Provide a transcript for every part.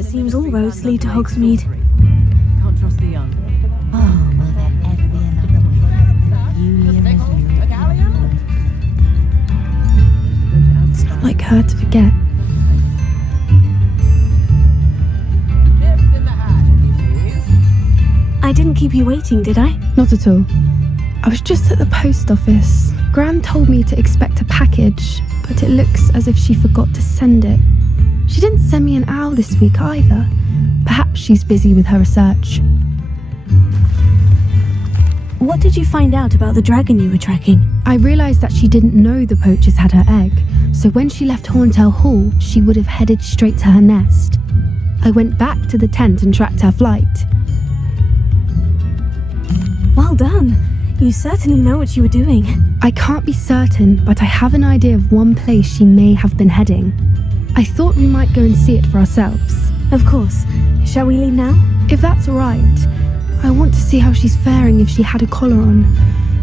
it seems all roads lead to Hogsmeade. Can't trust the young. Oh, will there ever be another one? Julian is It's not like her to forget. I didn't keep you waiting, did I? Not at all. I was just at the post office. Gran told me to expect a package, but it looks as if she forgot to send it. She didn't send me an owl this week either. Perhaps she's busy with her research. What did you find out about the dragon you were tracking? I realised that she didn't know the poachers had her egg, so when she left Horntail Hall, she would have headed straight to her nest. I went back to the tent and tracked her flight. Well done. You certainly know what you were doing. I can't be certain, but I have an idea of one place she may have been heading. I thought we might go and see it for ourselves. Of course. Shall we leave now? If that's all right. I want to see how she's faring if she had a collar on,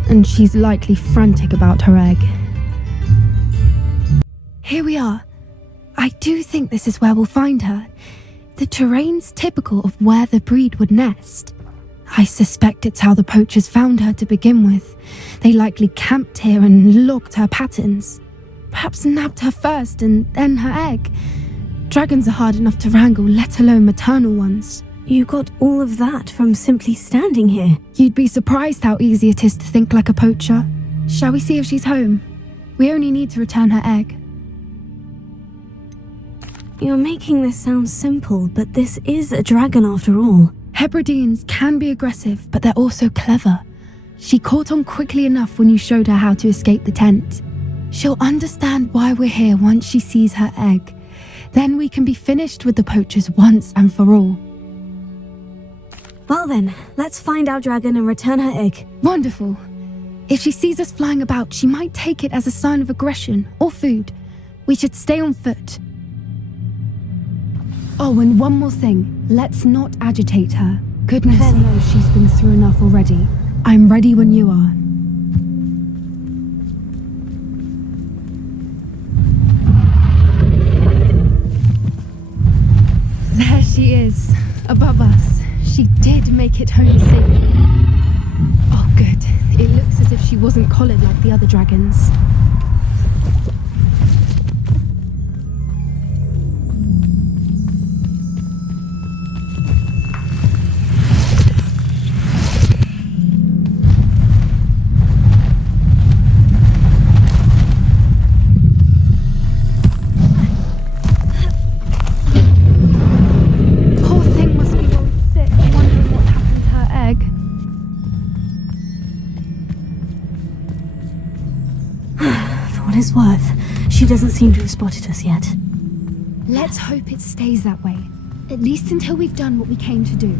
and she's likely frantic about her egg. Here we are. I do think this is where we'll find her. The terrain's typical of where the breed would nest. I suspect it's how the poachers found her to begin with. They likely camped here and logged her patterns. Perhaps nabbed her first and then her egg. Dragons are hard enough to wrangle, let alone maternal ones. You got all of that from simply standing here. You'd be surprised how easy it is to think like a poacher. Shall we see if she's home? We only need to return her egg. You're making this sound simple, but this is a dragon after all. Hebrideans can be aggressive, but they're also clever. She caught on quickly enough when you showed her how to escape the tent. She'll understand why we're here once she sees her egg. Then we can be finished with the poachers once and for all. Well then, let's find our dragon and return her egg. Wonderful. If she sees us flying about, she might take it as a sign of aggression or food. We should stay on foot. Oh, and one more thing. Let's not agitate her. Goodness knows she's been through enough already. I'm ready when you are. There she is, above us. She did make it home safely. Oh, good. It looks as if she wasn't collared like the other dragons. His worth. She doesn't seem to have spotted us yet. Let's hope it stays that way. At least until we've done what we came to do.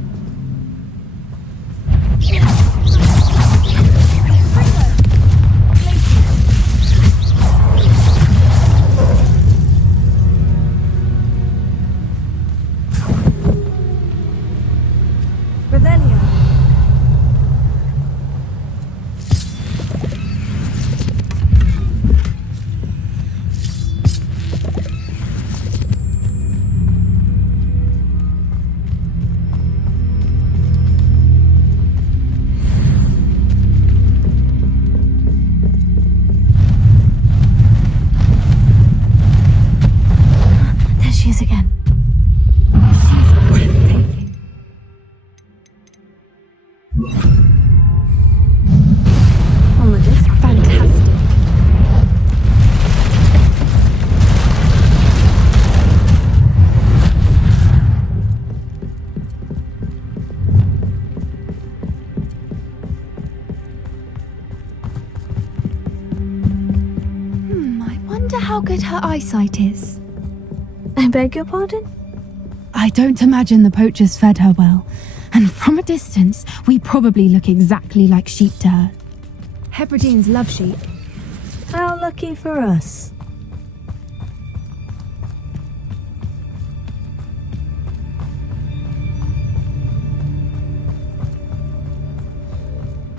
How good her eyesight is. I beg your pardon? I don't imagine the poachers fed her well, and from a distance, we probably look exactly like sheep to her. Hebrideans love sheep. How lucky for us.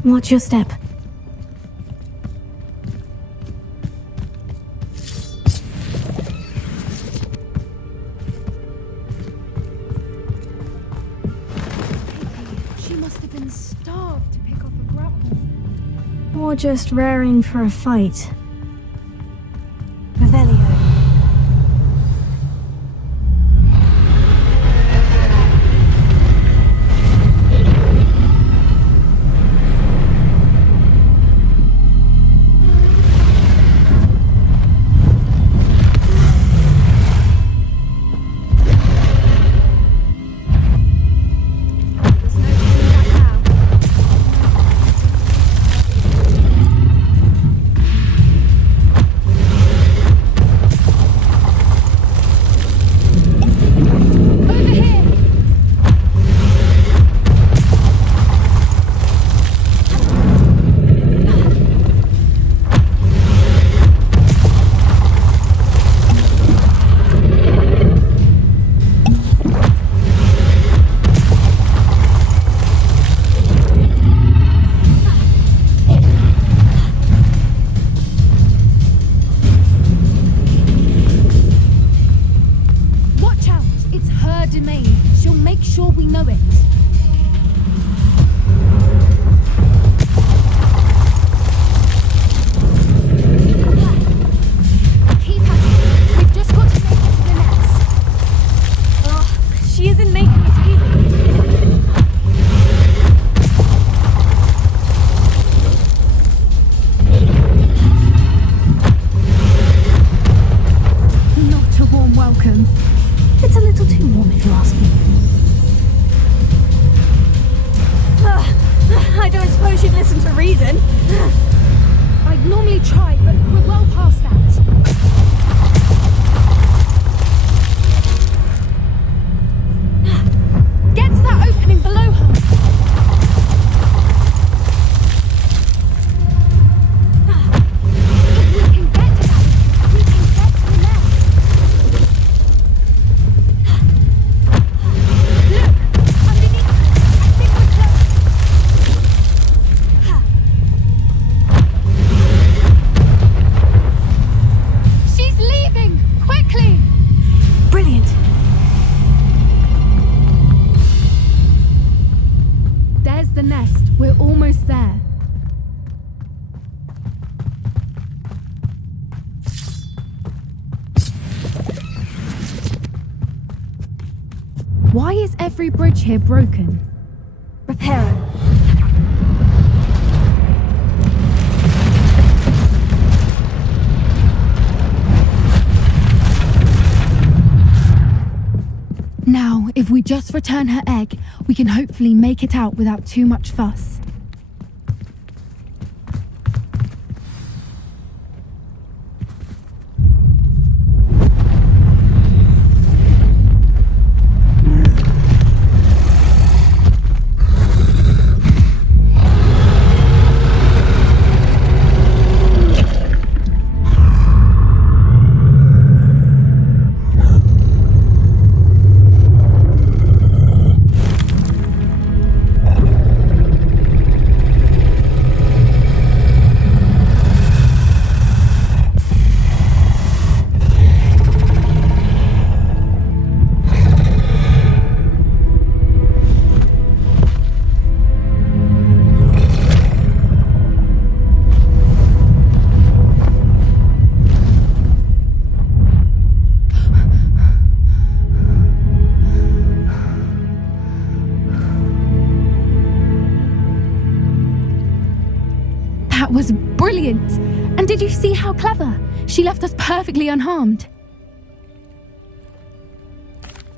Watch your step. must have been starved to pick off a grapple. Or just raring for a fight. Revelio. Why is every bridge here broken? Repair it. Now, if we just return her egg, we can hopefully make it out without too much fuss. That was brilliant! And did you see how clever? She left us perfectly unharmed.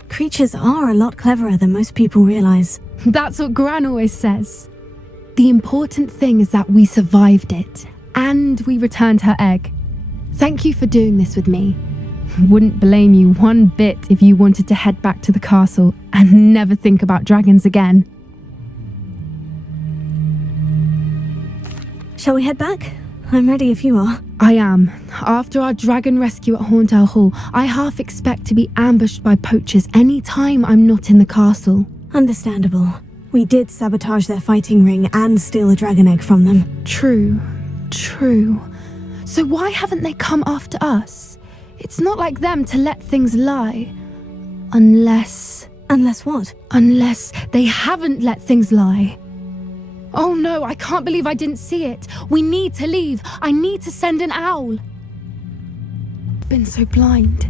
Creatures are a lot cleverer than most people realize. That's what Gran always says. The important thing is that we survived it, and we returned her egg. Thank you for doing this with me. Wouldn't blame you one bit if you wanted to head back to the castle and never think about dragons again. Shall we head back? I'm ready if you are. I am. After our dragon rescue at Hauntel Hall, I half expect to be ambushed by poachers any time I'm not in the castle. Understandable. We did sabotage their fighting ring and steal a dragon egg from them. True. So why haven't they come after us? It's not like them to let things lie. Unless Unless what? Unless they haven't let things lie. Oh no, I can't believe I didn't see it. We need to leave. I need to send an owl. I've been so blind.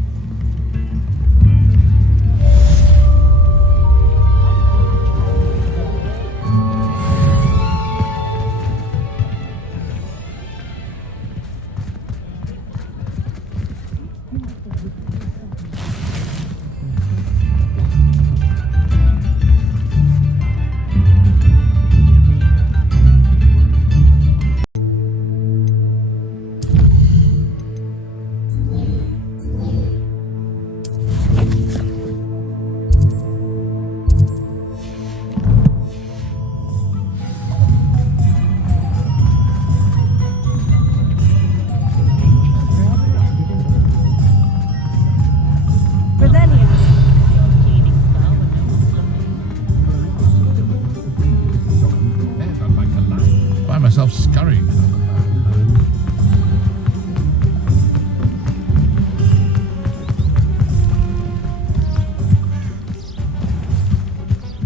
Myself scurrying.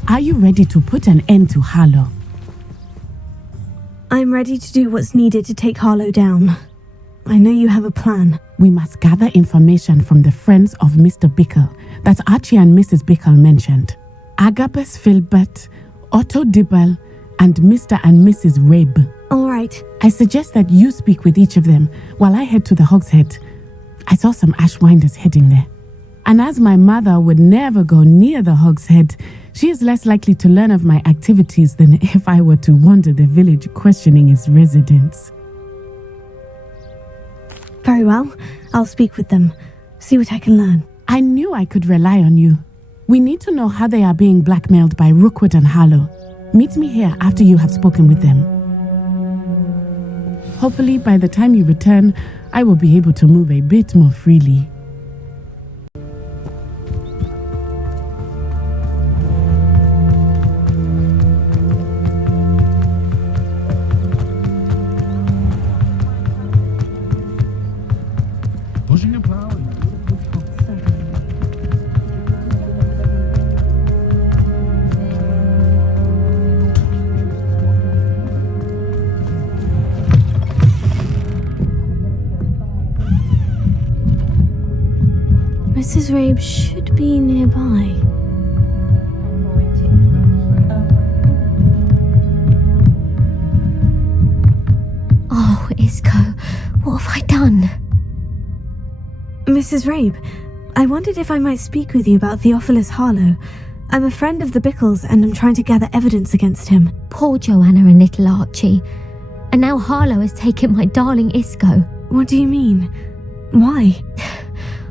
Are you ready to put an end to Harlow? I'm ready to do what's needed to take Harlow down. I know you have a plan. We must gather information from the friends of Mr. Bickle that Archie and Mrs. Bickle mentioned. Agabus Filbert, Otto Dibble, and Mr. and Mrs. Rabe. All right. I suggest that you speak with each of them while I head to the Hogshead. I saw some Ashwinders heading there. And as my mother would never go near the Hogshead, she is less likely to learn of my activities than if I were to wander the village questioning its residents. Very well. I'll speak with them. See what I can learn. I knew I could rely on you. We need to know how they are being blackmailed by Rookwood and Harlow. Meet me here after you have spoken with them. Hopefully, by the time you return, I will be able to move a bit more freely. Pushing a plow. Mrs. Rabe should be nearby. Oh, Isco, what have I done? Mrs. Rabe, I wondered if I might speak with you about Theophilus Harlow. I'm a friend of the Bickles and I'm trying to gather evidence against him. Poor Joanna and little Archie. And now Harlow has taken my darling Isco. What do you mean? Why?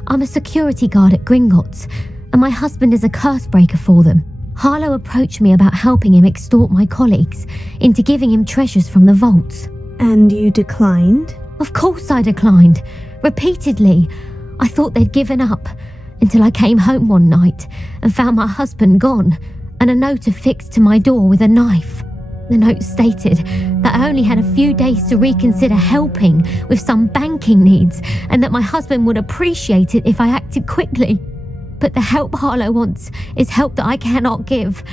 I'm a security guard at Gringotts, and my husband is a curse breaker for them. Harlow approached me about helping him extort my colleagues into giving him treasures from the vaults. And you declined? Of course I declined. Repeatedly. I thought they'd given up, until I came home one night and found my husband gone, and a note affixed to my door with a knife. The note stated that I only had a few days to reconsider helping with some banking needs, and that my husband would appreciate it if I acted quickly. But the help Harlow wants is help that I cannot give,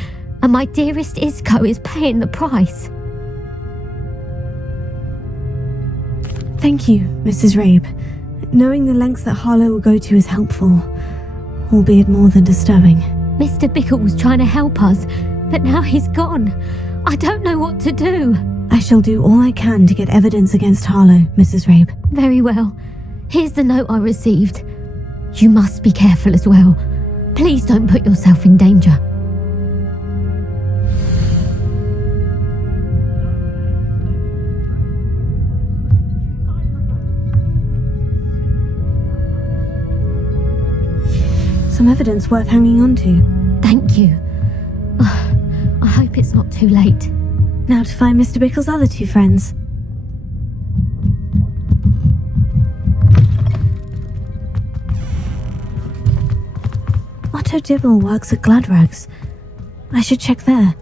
and my dearest Isco is paying the price. Thank you, Mrs. Rabe. Knowing the lengths that Harlow will go to is helpful, albeit more than disturbing. Mr. Bickle was trying to help us, but now he's gone. I don't know what to do. I shall do all I can to get evidence against Harlow, Mrs. Rabe. Very well. Here's the note I received. You must be careful as well. Please don't put yourself in danger. Some evidence worth hanging on to. Thank you. I hope it's not too late. Now to find Mr. Bickle's other two friends. Otto Dibble works at Gladrags. I should check there.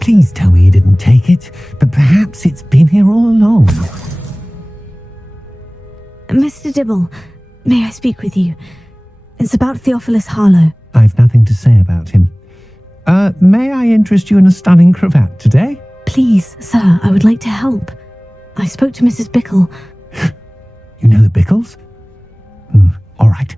Please tell me you didn't take it, but perhaps it's been here all along. Mr. Dibble, may I speak with you? It's about Theophilus Harlow. I've nothing to say about him. May I interest you in a stunning cravat today? Please, sir, I would like to help. I spoke to Mrs. Bickle. You know the Bickles? All right.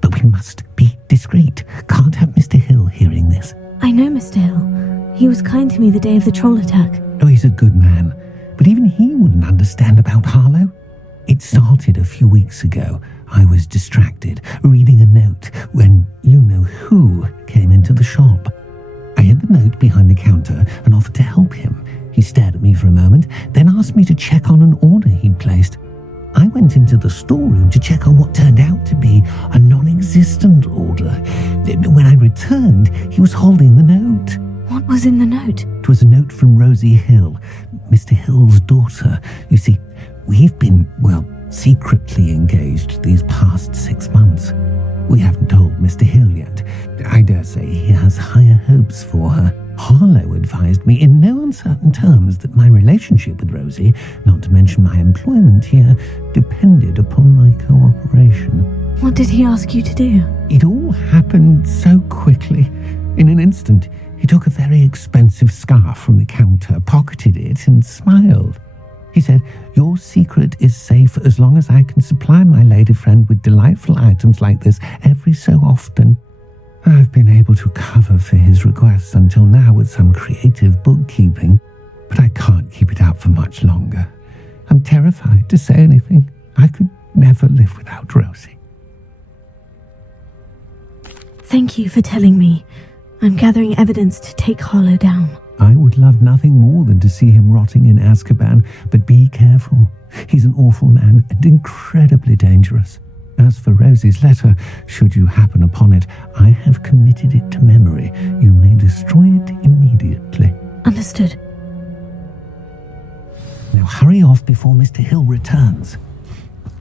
But we must be discreet. Can't have Mr. Hill hearing this. I know Mr. Hill. He was kind to me the day of the troll attack. Oh, he's a good man. But even he wouldn't understand about Harlow. It started a few weeks ago. I was distracted, reading a note, when you-know-who came into the shop. I hid the note behind the counter and offered to help him. He stared at me for a moment, then asked me to check on an order he'd placed. I went into the storeroom to check on what turned out to be a non-existent order. When I returned, he was holding the note. What was in the note? It was a note from Rosie Hill, Mr. Hill's daughter. You see, we've been, secretly engaged these past 6 months. We haven't told Mr. Hill yet. I dare say he has higher hopes for her. Harlow advised me in no uncertain terms that my relationship with Rosie, not to mention my employment here, depended upon my cooperation. What did he ask you to do? It all happened so quickly. In an instant, he took a very expensive scarf from the counter, pocketed it, and smiled. He said, "Your secret is safe as long as I can supply my lady friend with delightful items like this every so often." I've been able to cover for his requests until now with some creative bookkeeping, but I can't keep it out for much longer. I'm terrified to say anything. I could never live without Rosie. Thank you for telling me. I'm gathering evidence to take Harlow down. I would love nothing more than to see him rotting in Azkaban, but be careful. He's an awful man and incredibly dangerous. As for Rosie's letter, should you happen upon it, I have committed it to memory. You may destroy it immediately. Understood. Now hurry off before Mr. Hill returns.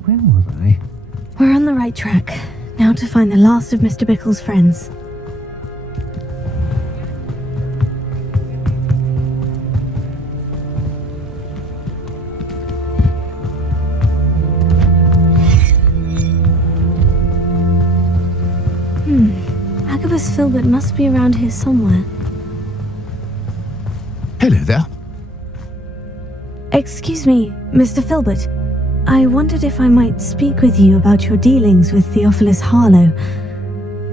Where was I? We're on the right track. Now to find the last of Mr. Bickle's friends. Agabus Filbert must be around here somewhere. Hello there. Excuse me, Mr. Filbert. I wondered if I might speak with you about your dealings with Theophilus Harlow.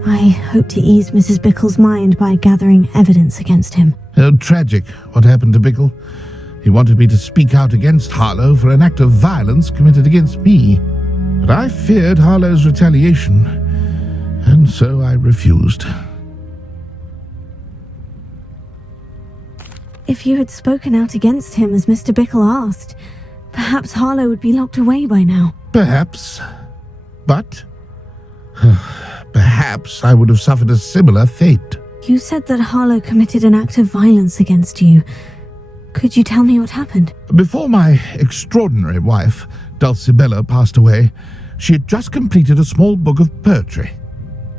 I hope to ease Mrs. Bickle's mind by gathering evidence against him. Tragic what happened to Bickle. He wanted me to speak out against Harlow for an act of violence committed against me. But I feared Harlow's retaliation, and so I refused. If you had spoken out against him as Mr. Bickle asked, perhaps Harlow would be locked away by now. Perhaps. But perhaps I would have suffered a similar fate. You said that Harlow committed an act of violence against you. Could you tell me what happened? Before my extraordinary wife, Dulcibella, passed away, she had just completed a small book of poetry.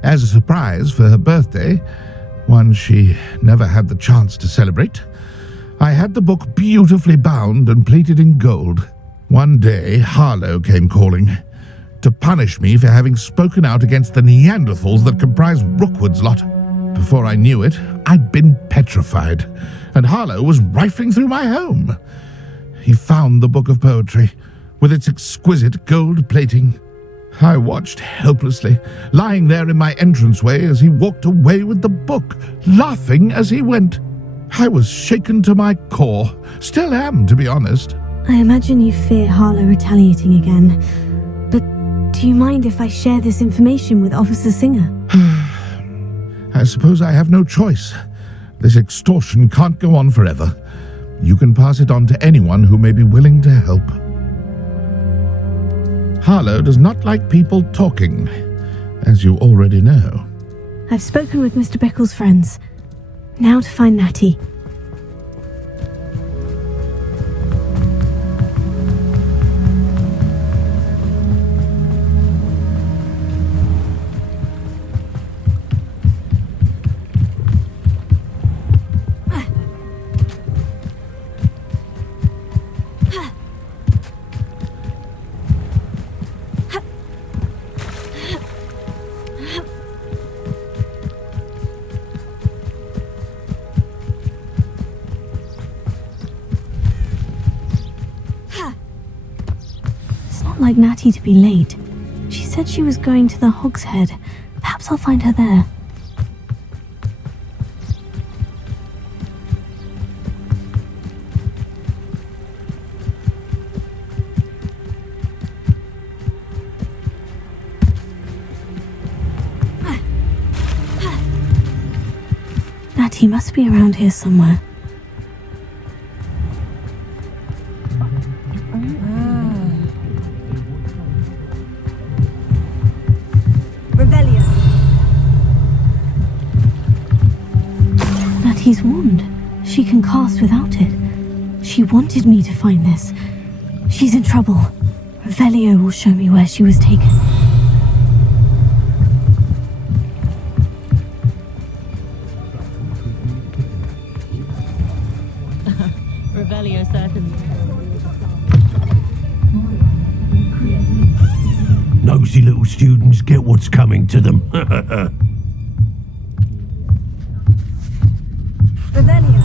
As a surprise for her birthday, one she never had the chance to celebrate, I had the book beautifully bound and plated in gold. One day, Harlow came calling to punish me for having spoken out against the Neanderthals that comprise Rookwood's lot. Before I knew it, I'd been petrified, and Harlow was rifling through my home. He found the book of poetry, with its exquisite gold plating. I watched helplessly, lying there in my entranceway as he walked away with the book, laughing as he went. I was shaken to my core. Still am, to be honest. I imagine you fear Harlow retaliating again. But do you mind if I share this information with Officer Singer? I suppose I have no choice. This extortion can't go on forever. You can pass it on to anyone who may be willing to help. Harlow does not like people talking, as you already know. I've spoken with Mr. Bickle's friends. Now to find Natty. like Natty to be late. She said she was going to the Hogshead. Perhaps I'll find her there. Natty must be around here somewhere. Natty's wand. She can cast without it. She wanted me to find this. She's in trouble. Revelio will show me where she was taken. Revelio certainly. Nosy little students get what's coming to them. Revelio.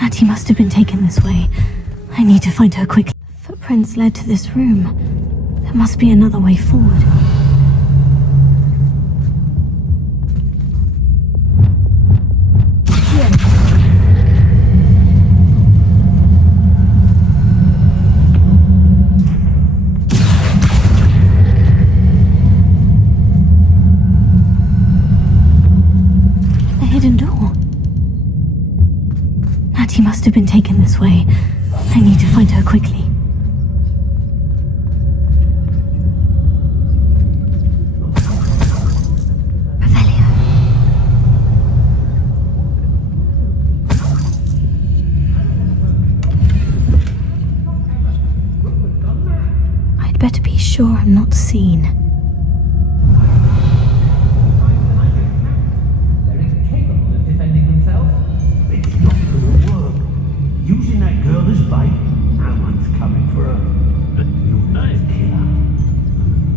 Natty must have been taken this way. I need to find her quickly. Footprints led to this room. There must be another way forward. A hidden door. Natty must have been taken this way. I need to find her quickly. Revelio. I'd better be sure I'm not seen. Using that girl as bait, no one's coming for her. You're not a killer.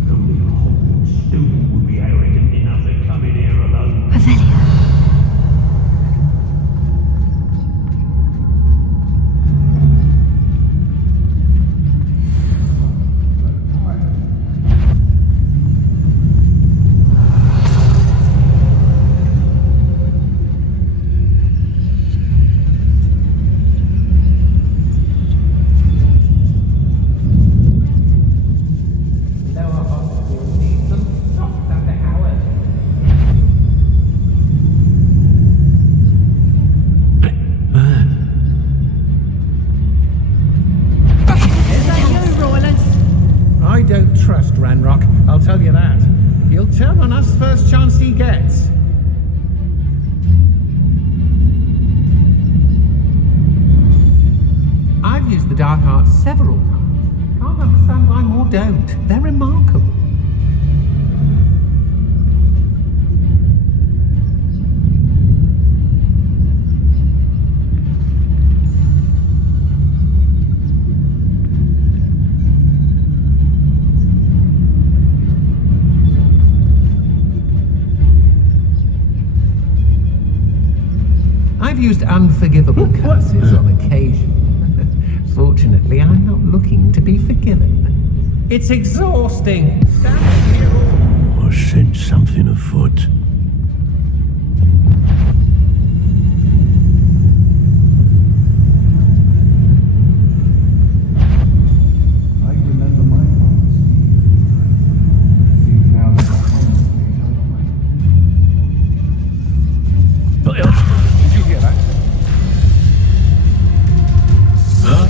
Only a Hogwarts student would be arrogant enough to come in here alone. Revelio. I don't trust Ranrock, I'll tell you that. He'll turn on us first chance he gets. I've used the dark arts several times. Can't understand why more don't. They're remarkable. I've used unforgivable curses on occasion. Fortunately, I'm not looking to be forgiven. It's exhausting. I sense something afoot. I remember my father's seems now that did you hear that?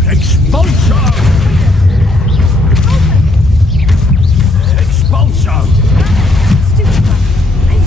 Expulso! Expulso! Stupid one. I'm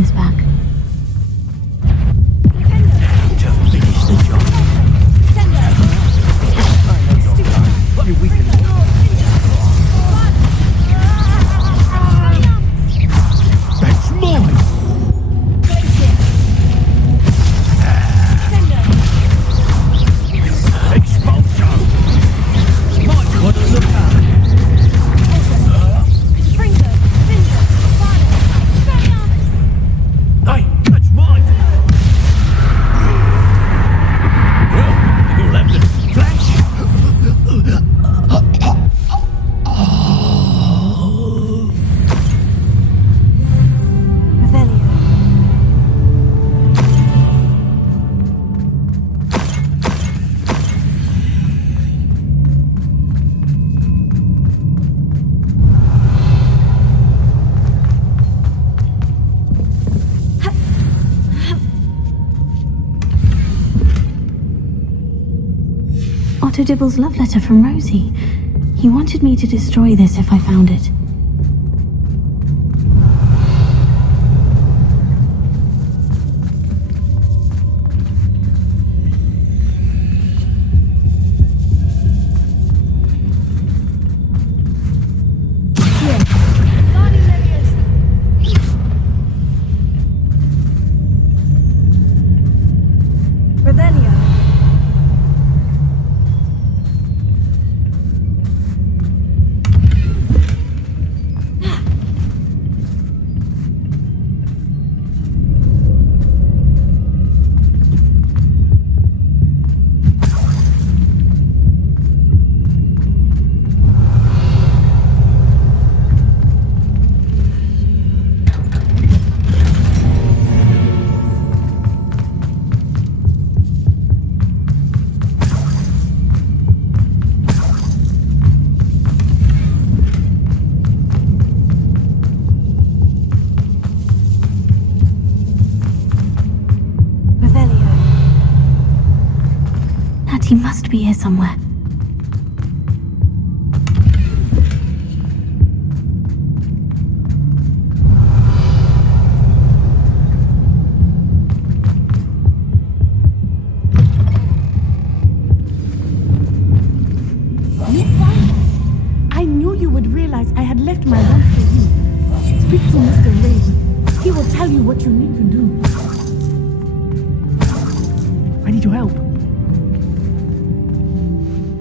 this back. Just finish the job. You're weak enough. That's mine! Expulsion! Might want to look out! Hey, that's mine! Well, you'll have to flash! Revelio. Otto Dibble's love letter from Rosie. He wanted me to destroy this if I found it. Revelio. He must be here somewhere. I knew you would realize I had left my wand for you. Speak to Mr. Rabe. He will tell you what you need to do. I need your help.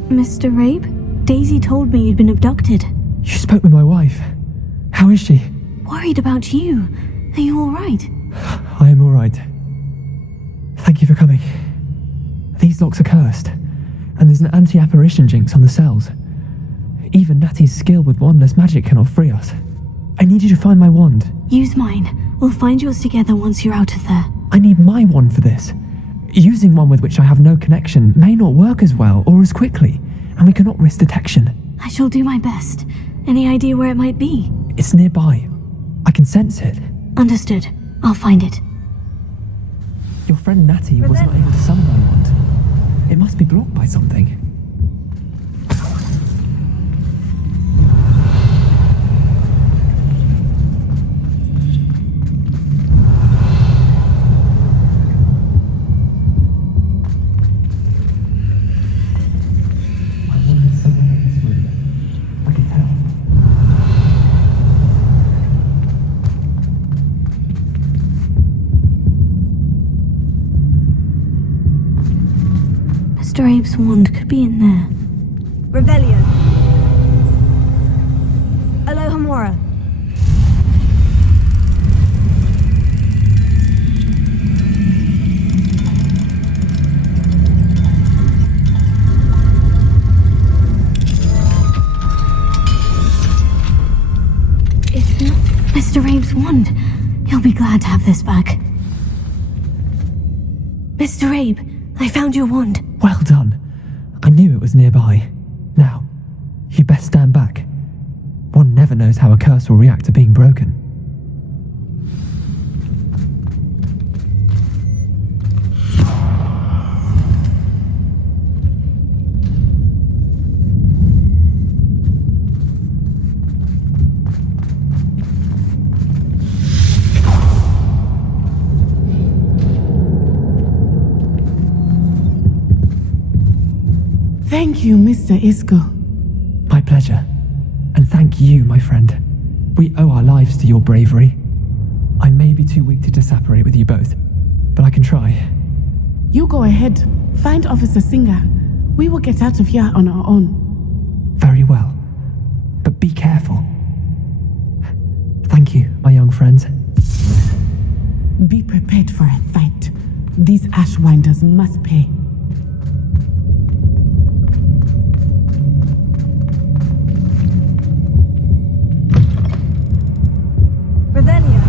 Mr. Rabe? Daisy told me you'd been abducted. You spoke with my wife. How is she? Worried about you. Are you alright? I am alright. Thank you for coming. These locks are cursed, and there's an anti-apparition jinx on the cells. Even Natty's skill with wandless magic cannot free us. I need you to find my wand. Use mine. We'll find yours together once you're out of there. I need my wand for this. Using one with which I have no connection may not work as well or as quickly, and we cannot risk detection. I shall do my best. Any idea where it might be? It's nearby. I can sense it. Understood. I'll find it. Your friend Natty was not able to summon my wand. It must be blocked by something. Mr. Abe's wand could be in there. Revelio. Alohomora. It's not Mr. Abe's wand. He'll be glad to have this back. Mr. Abe, I found your wand. Well done. I knew it was nearby. Now, you best stand back. One never knows how a curse will react to being broken. Thank you, Mr. Isco. My pleasure. And thank you, my friend. We owe our lives to your bravery. I may be too weak to disapparate with you both, but I can try. You go ahead. Find Officer Singer. We will get out of here on our own. Very well. But be careful. Thank you, my young friends. Be prepared for a fight. These Ashwinders must pay. Revelio.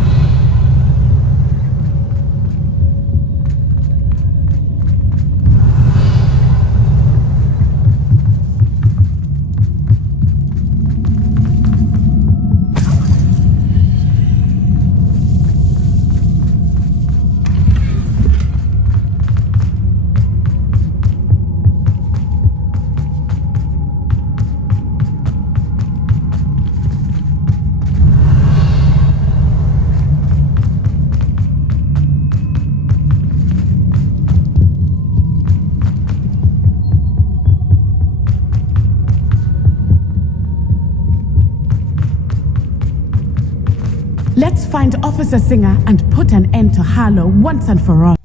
Let's find Officer Singer and put an end to Harlow once and for all.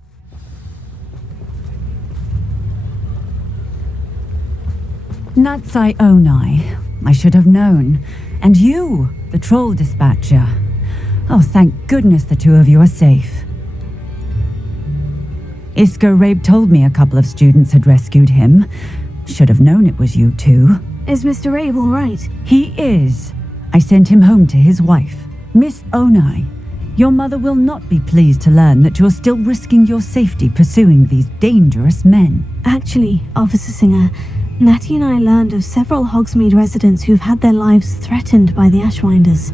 Natsai Onai. I should have known. And you, the troll dispatcher. Oh, thank goodness the two of you are safe. Isco Rabe told me a couple of students had rescued him. Should have known it was you two. Is Mr. Rabe all right? He is. I sent him home to his wife. Miss Onai, your mother will not be pleased to learn that you're still risking your safety pursuing these dangerous men. Actually, Officer Singer, Natty and I learned of several Hogsmeade residents who've had their lives threatened by the Ashwinders.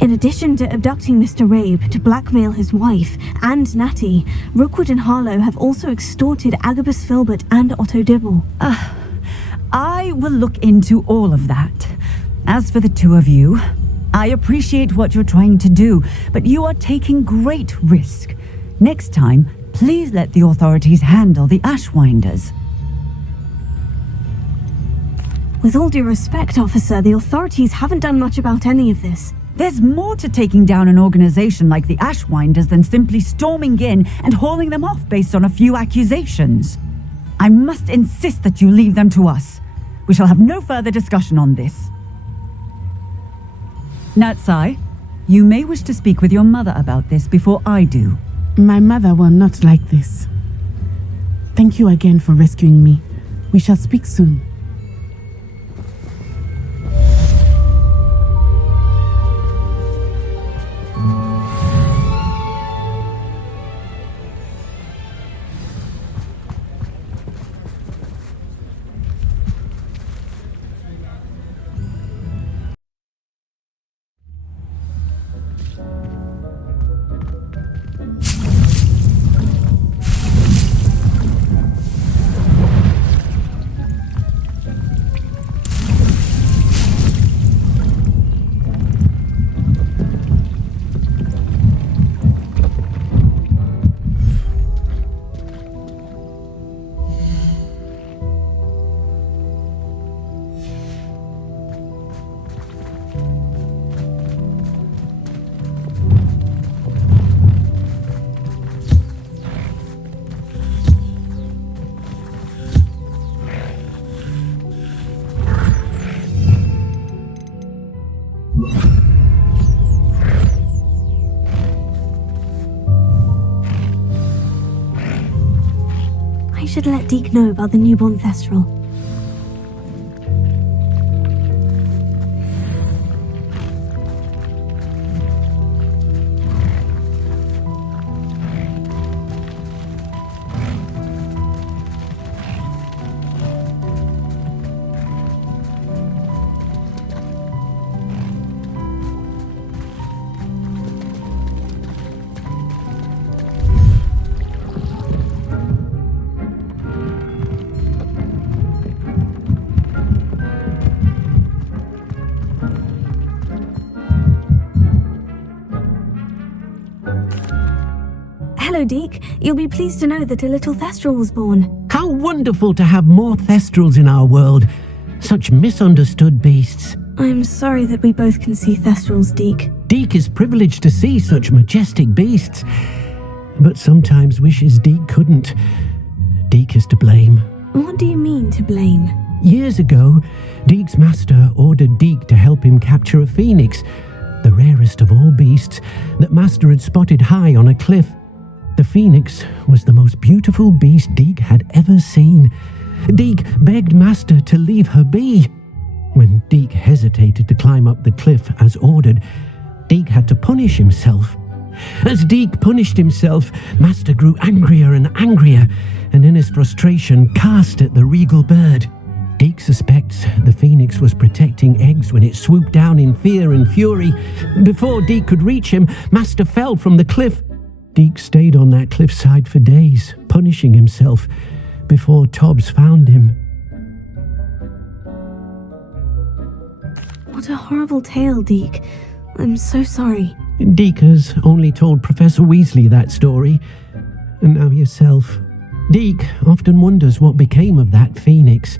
In addition to abducting Mr. Rabe to blackmail his wife and Natty, Rookwood and Harlow have also extorted Agabus Filbert and Otto Dibble. I will look into all of that. As for the two of you, I appreciate what you're trying to do, but you are taking great risk. Next time, please let the authorities handle the Ashwinders. With all due respect, officer, the authorities haven't done much about any of this. There's more to taking down an organization like the Ashwinders than simply storming in and hauling them off based on a few accusations. I must insist that you leave them to us. We shall have no further discussion on this. Natsai, you may wish to speak with your mother about this before I do. My mother will not like this. Thank you again for rescuing me. We shall speak soon. I should let Deke know about the newborn Thestral. Hello, Deke. You'll be pleased to know that a little Thestral was born. How wonderful to have more Thestrals in our world. Such misunderstood beasts. I'm sorry that we both can see Thestrals, Deke. Deke is privileged to see such majestic beasts, but sometimes wishes Deke couldn't. Deke is to blame. What do you mean, to blame? Years ago, Deke's master ordered Deke to help him capture a phoenix, the rarest of all beasts that master had spotted high on a cliff. The phoenix was the most beautiful beast Deke had ever seen. Deke begged master to leave her be. When Deke hesitated to climb up the cliff as ordered, Deke had to punish himself. As Deke punished himself, master grew angrier and angrier, and in his frustration cast at the regal bird. Deke suspects the phoenix was protecting eggs when it swooped down in fear and fury. Before Deke could reach him, master fell from the cliff. Deke stayed on that cliffside for days, punishing himself, before Tobbs found him. What a horrible tale, Deke. I'm so sorry. Deke has only told Professor Weasley that story, and now yourself. Deke often wonders what became of that phoenix.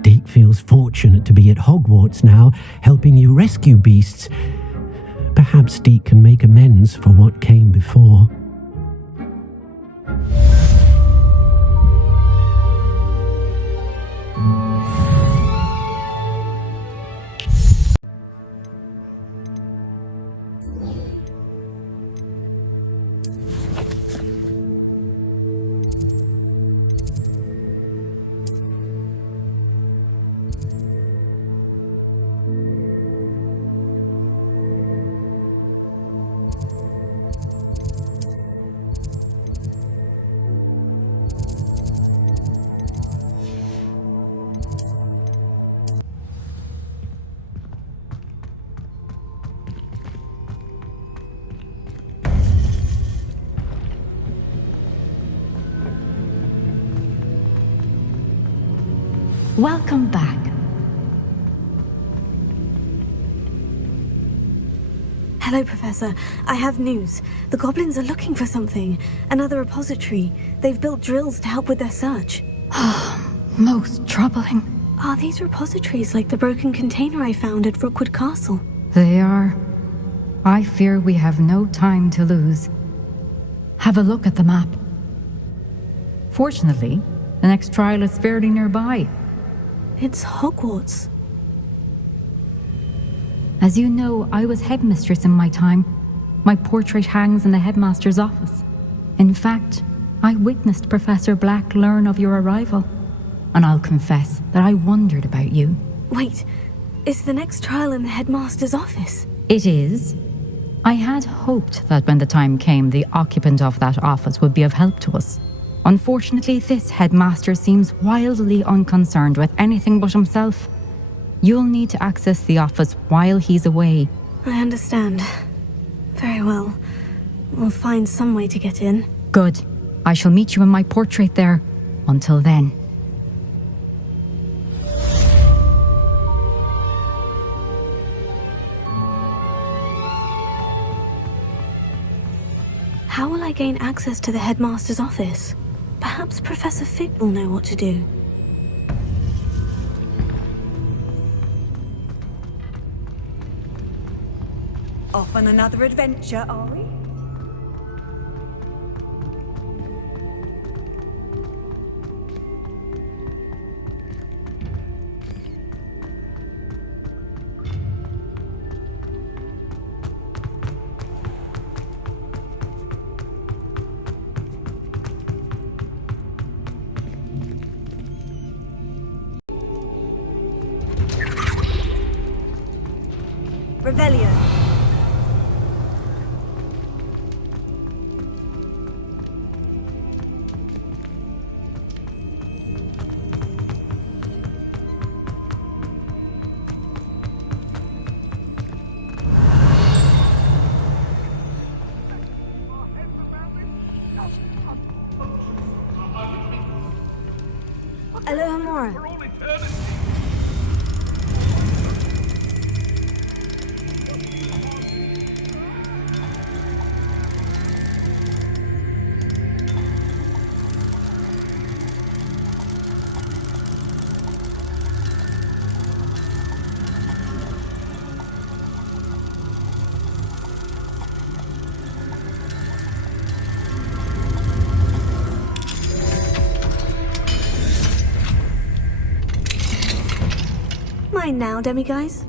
Deke feels fortunate to be at Hogwarts now, helping you rescue beasts. Perhaps Deke can make amends for what came before. Welcome back. Hello, Professor. I have news. The goblins are looking for something. Another repository. They've built drills to help with their search. Most troubling. Are these repositories like the broken container I found at Rookwood Castle? They are. I fear we have no time to lose. Have a look at the map. Fortunately, the next trial is fairly nearby. It's Hogwarts. As you know, I was headmistress in my time. My portrait hangs in the headmaster's office. In fact, I witnessed Professor Black learn of your arrival. And I'll confess that I wondered about you. Wait, is the next trial in the headmaster's office? It is. I had hoped that when the time came, the occupant of that office would be of help to us. Unfortunately, this headmaster seems wildly unconcerned with anything but himself. You'll need to access the office while he's away. I understand. Very well. We'll find some way to get in. Good. I shall meet you in my portrait there. Until then. How will I gain access to the headmaster's office? Perhaps Professor Fig will know what to do. Off on another adventure, are we? Revelio. Alohomora. Mine now, demiguise.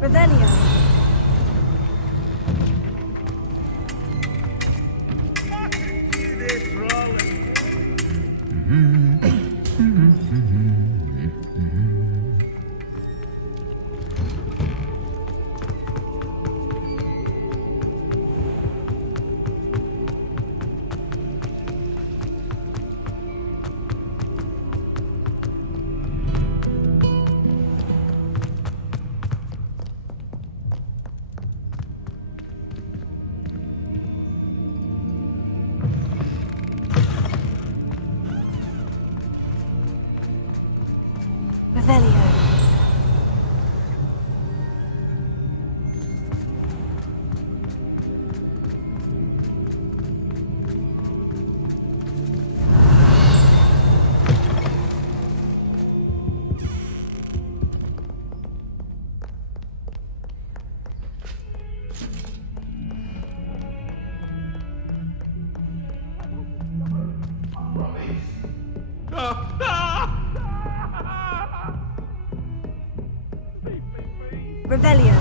Revelio. Revelio.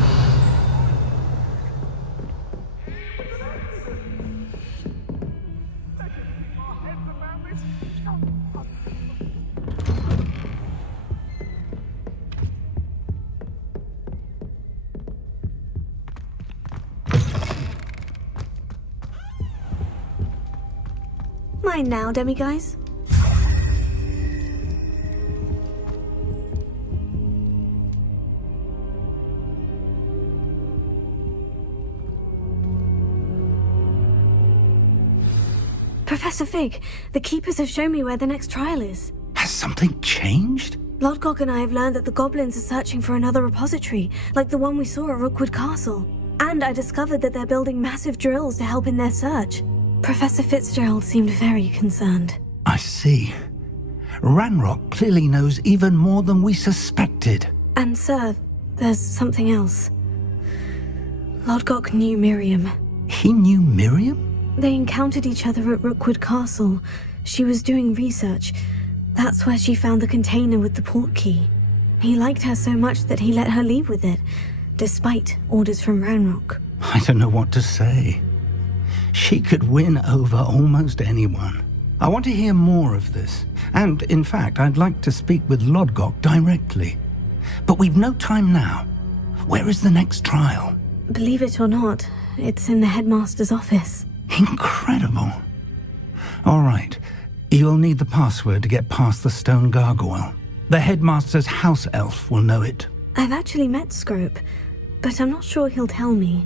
Mine now, demiguise. Professor Fig, the Keepers have shown me where the next trial is. Has something changed? Lodgok and I have learned that the goblins are searching for another repository, like the one we saw at Rookwood Castle. And I discovered that they're building massive drills to help in their search. Professor Fitzgerald seemed very concerned. I see. Ranrock clearly knows even more than we suspected. And sir, there's something else. Lodgok knew Miriam. He knew Miriam? They encountered each other at Rookwood Castle. She was doing research. That's where she found the container with the port key. He liked her so much that he let her leave with it, despite orders from Ranrock. I don't know what to say. She could win over almost anyone. I want to hear more of this. And, in fact, I'd like to speak with Lodgok directly. But we've no time now. Where is the next trial? Believe it or not, it's in the headmaster's office. Incredible. All right. You'll need the password to get past the stone gargoyle. The headmaster's house elf will know it. I've actually met Scrope, but I'm not sure he'll tell me.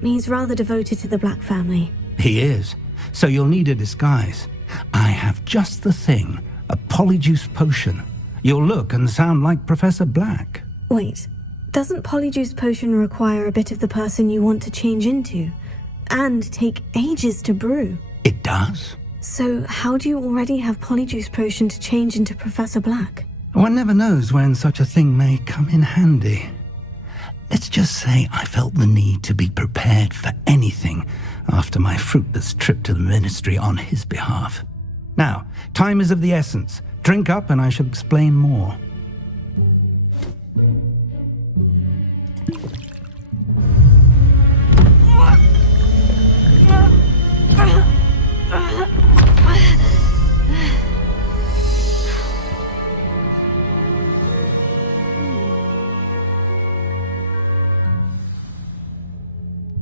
He's rather devoted to the Black family. He is. So you'll need a disguise. I have just the thing. A polyjuice potion. You'll look and sound like Professor Black. Wait, doesn't polyjuice potion require a bit of the person you want to change into? And take ages to brew? It does. So how do you already have polyjuice potion to change into Professor Black? One never knows when such a thing may come in handy. Let's just say I felt the need to be prepared for anything after my fruitless trip to the ministry on his behalf. Now, time is of the essence. Drink up and I shall explain more.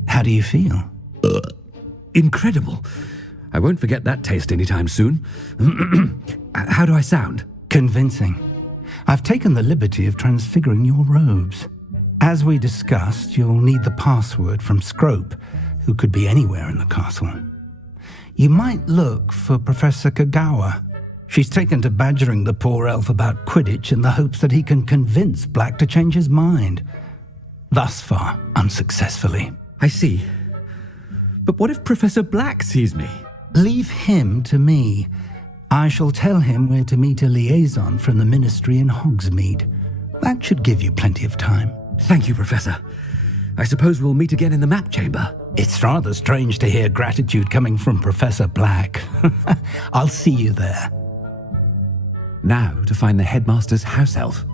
How do you feel? Incredible. I won't forget that taste anytime soon. How do I sound? Convincing. I've taken the liberty of transfiguring your robes. As we discussed, you'll need the password from Scrope, who could be anywhere in the castle. You might look for Professor Kagawa. She's taken to badgering the poor elf about Quidditch in the hopes that he can convince Black to change his mind. Thus far, unsuccessfully. I see. But what if Professor Black sees me? Leave him to me. I shall tell him where to meet a liaison from the Ministry in Hogsmeade. That should give you plenty of time. Thank you, Professor. I suppose we'll meet again in the map chamber. It's rather strange to hear gratitude coming from Professor Black. I'll see you there. Now to find the headmaster's house elf.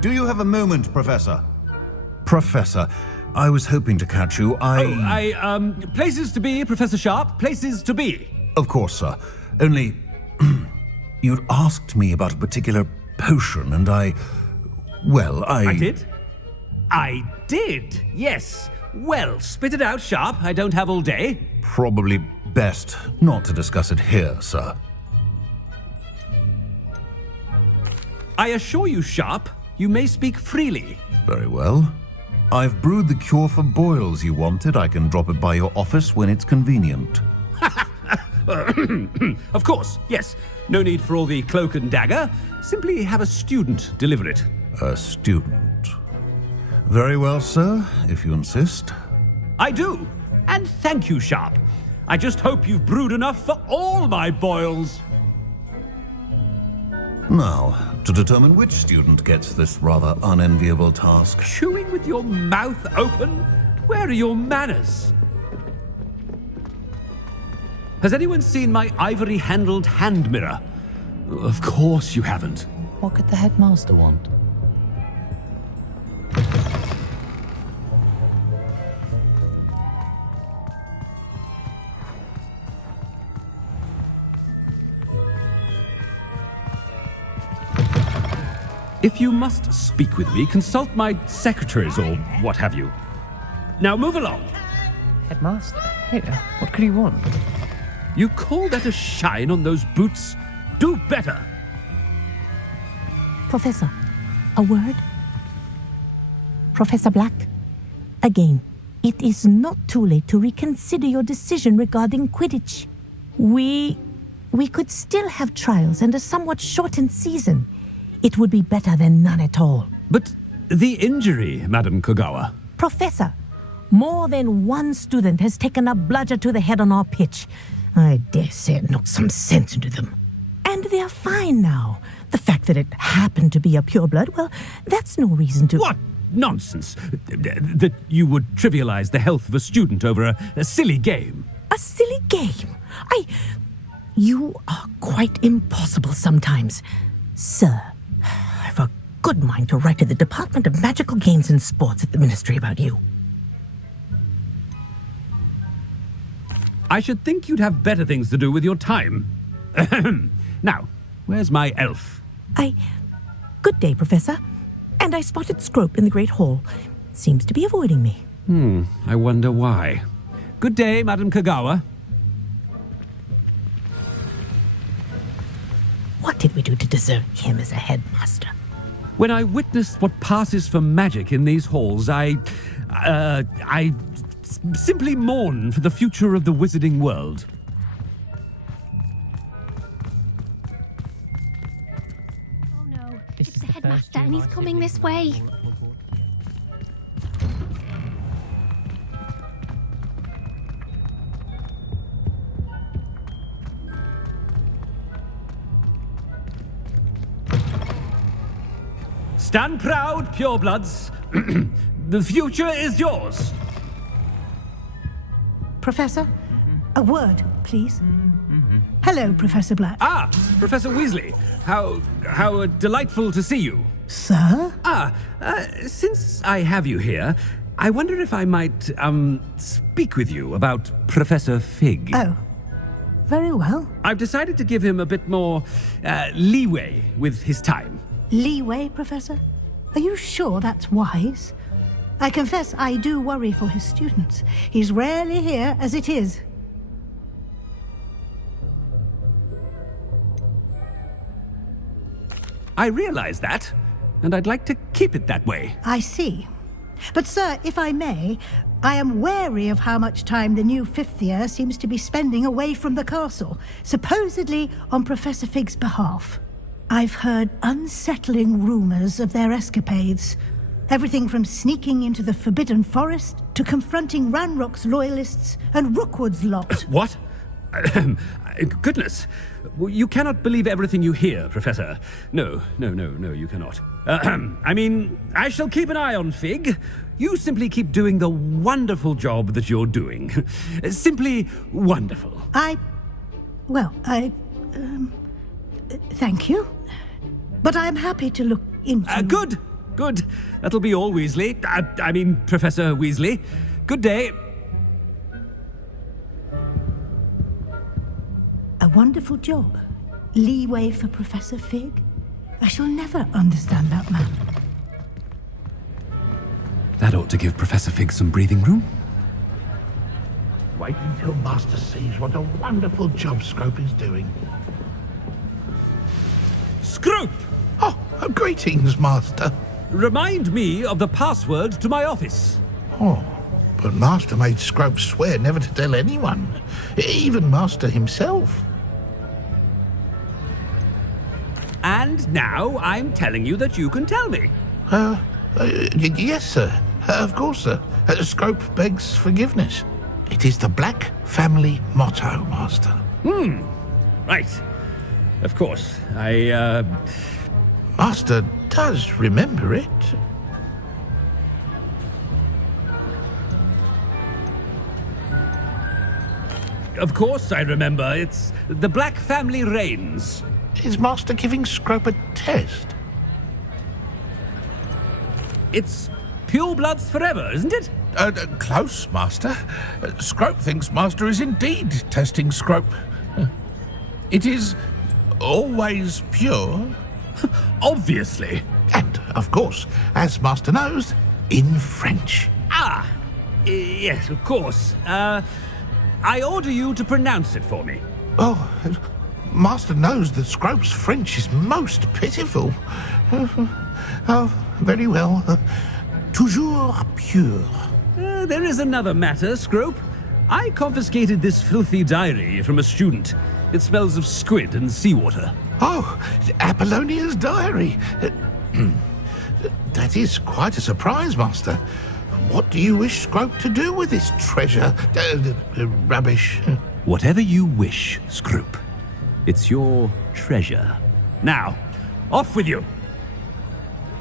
Do you have a moment, Professor? Professor, I was hoping to catch you. Places to be, Professor Sharp. Places to be. Of course, sir. Only, you'd asked me about a particular potion, and I did? I did, yes. Well, spit it out, Sharp. I don't have all day. Probably best not to discuss it here, sir. I assure you, Sharp, you may speak freely. Very well. I've brewed the cure for boils you wanted. I can drop it by your office when it's convenient. Of course, yes. No need for all the cloak and dagger. Simply have a student deliver it. A student? Very well, sir, if you insist. I do. And thank you, Sharp. I just hope you've brewed enough for all my boils. Now, to determine which student gets this rather unenviable task. Chewing with your mouth open? Where are your manners? Has anyone seen my ivory-handled hand mirror? Of course you haven't. What could the headmaster want? If you must speak with me, consult my secretaries or what have you. Now move along. Headmaster? Here, what could he want? You call that a shine on those boots? Do better. Professor, a word? Professor Black? Again, it is not too late to reconsider your decision regarding Quidditch. We could still have trials and a somewhat shortened season. It would be better than none at all. But the injury, Madam Kogawa. Professor, more than one student has taken a bludger to the head on our pitch. I dare say it knocked some sense into them. And they're fine now. The fact that it happened to be a pureblood, well, that's no reason to... What nonsense! That you would trivialize the health of a student over a silly game. A silly game? You are quite impossible sometimes. Sir, I've a good mind to write to the Department of Magical Games and Sports at the Ministry about you. I should think you'd have better things to do with your time. Now, where's my elf? Good day, Professor. And I spotted Scrope in the Great Hall. Seems to be avoiding me. I wonder why. Good day, Madam Kogawa. What did we do to deserve him as a headmaster? When I witnessed what passes for magic in these halls, I simply mourn for the future of the wizarding world. Oh no, it's the headmaster and he's coming this way. Stand proud, purebloods. The future is yours. Professor, a word, please. Hello, Professor Black. Ah, Professor Weasley. How delightful to see you. Sir? Since I have you here, I wonder if I might, speak with you about Professor Fig. Oh, very well. I've decided to give him a bit more, leeway with his time. Leeway, Professor? Are you sure that's wise? I confess I do worry for his students. He's rarely here as it is. I realize that, and I'd like to keep it that way. I see. But, sir, if I may, I am wary of how much time the new fifth year seems to be spending away from the castle, supposedly on Professor Fig's behalf. I've heard unsettling rumors of their escapades. Everything from sneaking into the Forbidden Forest to confronting Ranrock's loyalists and Rookwood's lot. What? Goodness. You cannot believe everything you hear, Professor. No, you cannot. I mean, I shall keep an eye on Fig. You simply keep doing the wonderful job that you're doing. Simply wonderful. Thank you. But I'm happy to look into... Good. That'll be all, Weasley. I mean, Professor Weasley. Good day. A wonderful job. Leeway for Professor Fig. I shall never understand that man. That ought to give Professor Fig some breathing room. Wait until Master sees what a wonderful job Scrope is doing. Scrope! Oh, greetings, Master. Remind me of the password to my office. Oh, but Master made Scrope swear never to tell anyone, even Master himself. And now I'm telling you that you can tell me. Yes, sir. Of course, sir. Scrope begs forgiveness. It is the Black family motto, Master. Right. Of course. Master does remember it. Of course I remember. It's the Black family reigns. Is Master giving Scrope a test? It's purebloods forever, isn't it? Close, Master. Scrope thinks Master is indeed testing Scrope. It is always pure. Obviously. And, of course, as Master knows, in French. Yes, of course. I order you to pronounce it for me. Oh, Master knows that Scrope's French is most pitiful. Very well. Toujours pure. There is another matter, Scrope. I confiscated this filthy diary from a student. It smells of squid and seawater. Oh, Apollonia's diary. That is quite a surprise, Master. What do you wish Scrope to do with this treasure? Rubbish. Whatever you wish, Scrope. It's your treasure. Now, off with you.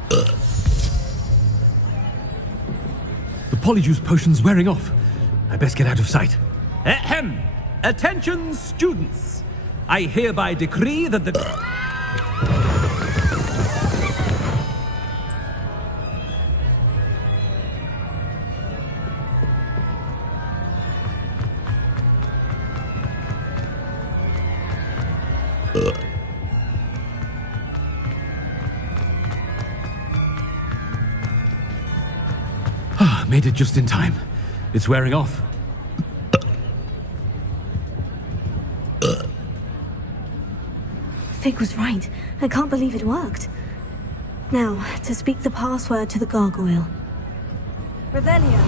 The polyjuice potion's wearing off. I best get out of sight. Ahem! Attention, students! I hereby decree that the... Made it just in time. It's wearing off. Fig was right. I can't believe it worked. Now, to speak the password to the gargoyle. Revelio.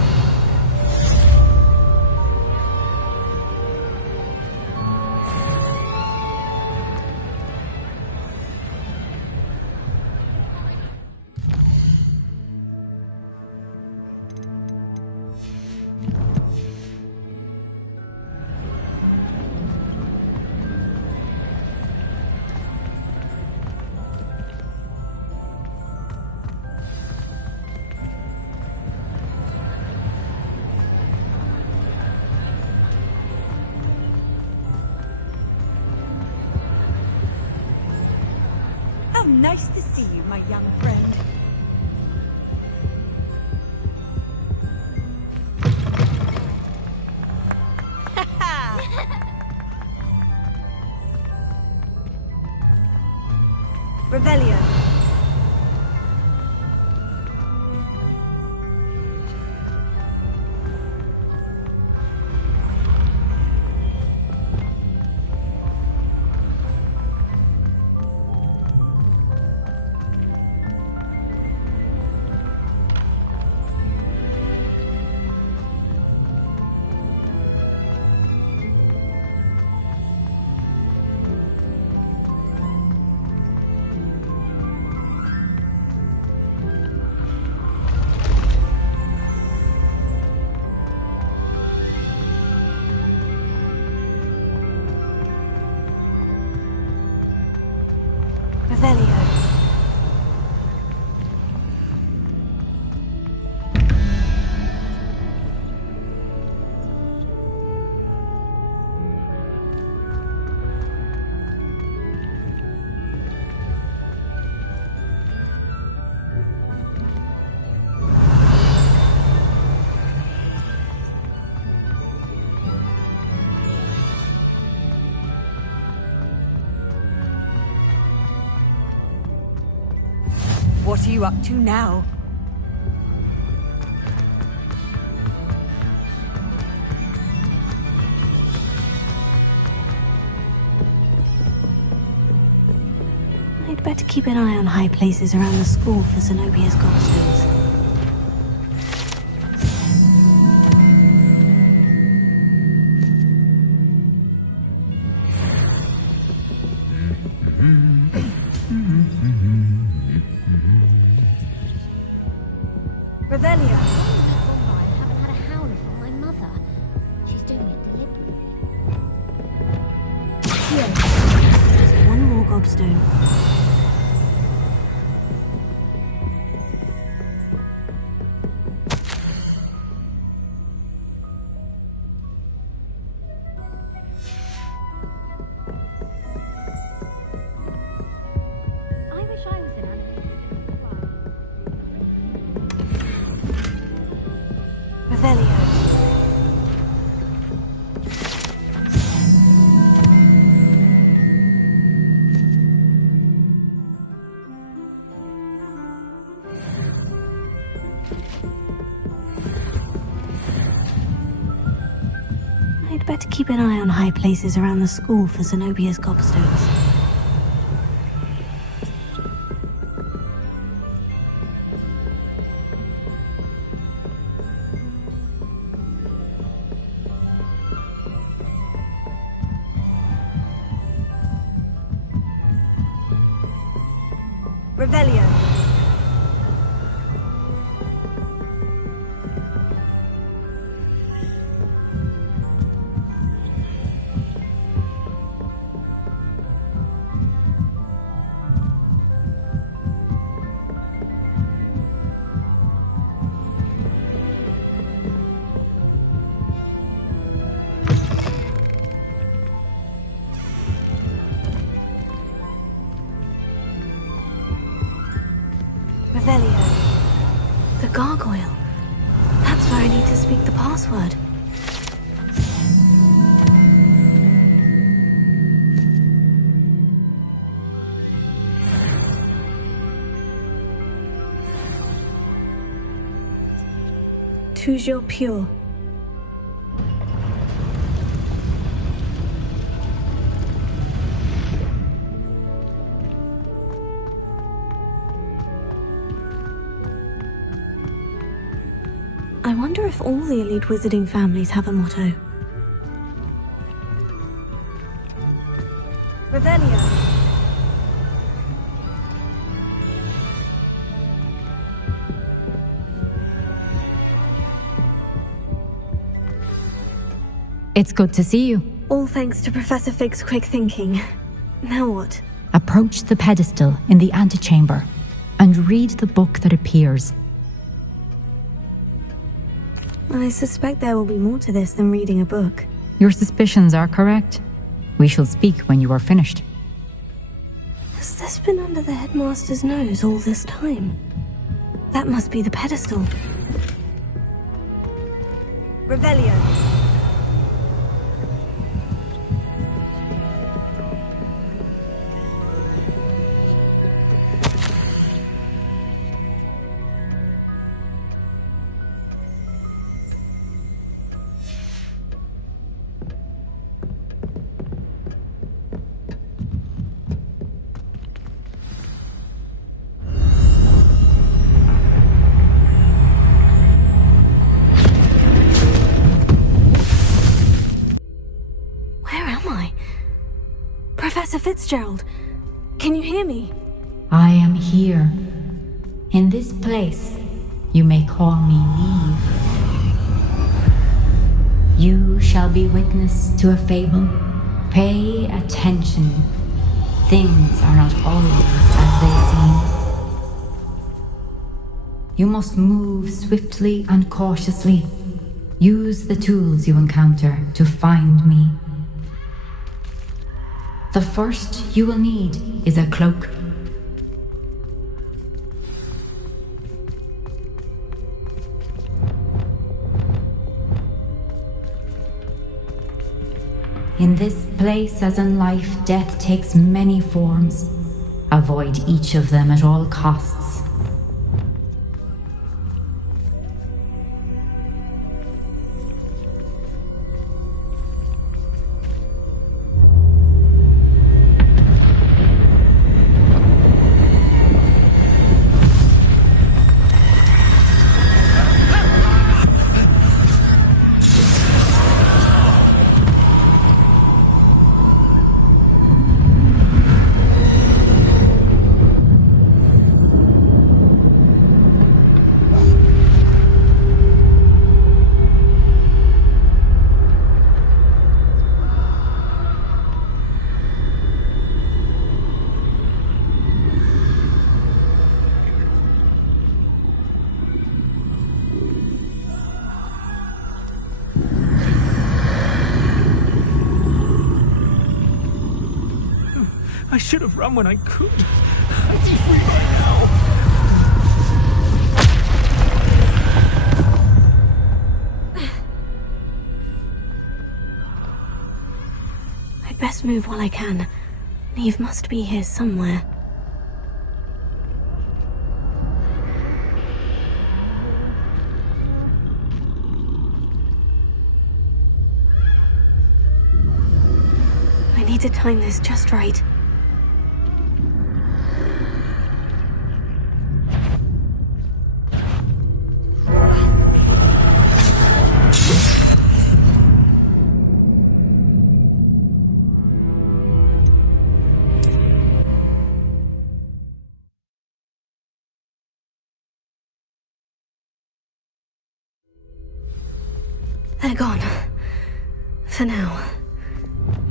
Nice to see you, my young friend. Revelio. What are you up to now? I'd better keep an eye on high places around the school for Zenobia's gobstones. Revelio. I haven't had a howler from my mother. She's doing it deliberately. Here. Just one more gobstone. I'd better keep an eye on high places around the school for Zenobia's gobstones. Revelio. Revelio. The gargoyle. That's where I need to speak the password. Toujours pure. I wonder if all the elite wizarding families have a motto. Revelio. It's good to see you. All thanks to Professor Fig's quick thinking. Now what? Approach the pedestal in the antechamber and read the book that appears. I suspect there will be more to this than reading a book. Your suspicions are correct. We shall speak when you are finished. Has this been under the headmaster's nose all this time? That must be the pedestal. Revelio. Professor Fitzgerald, can you hear me? I am here. In this place, you may call me Neve. You shall be witness to a fable. Pay attention. Things are not always as they seem. You must move swiftly and cautiously. Use the tools you encounter to find me. The first you will need is a cloak. In this place, as in life, death takes many forms. Avoid each of them at all costs. I should have run when I could. I'd be free by now. I'd best move while I can. Niamh must be here somewhere. I need to time this just right. They're gone. For now.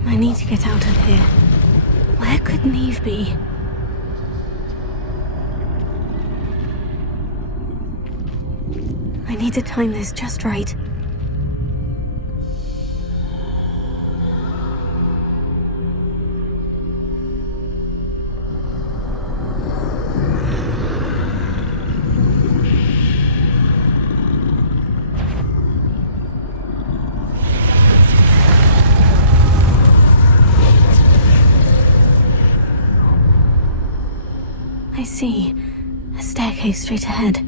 I need to get out of here. Where could Niamh be? I need to time this just right. I see. A staircase straight ahead.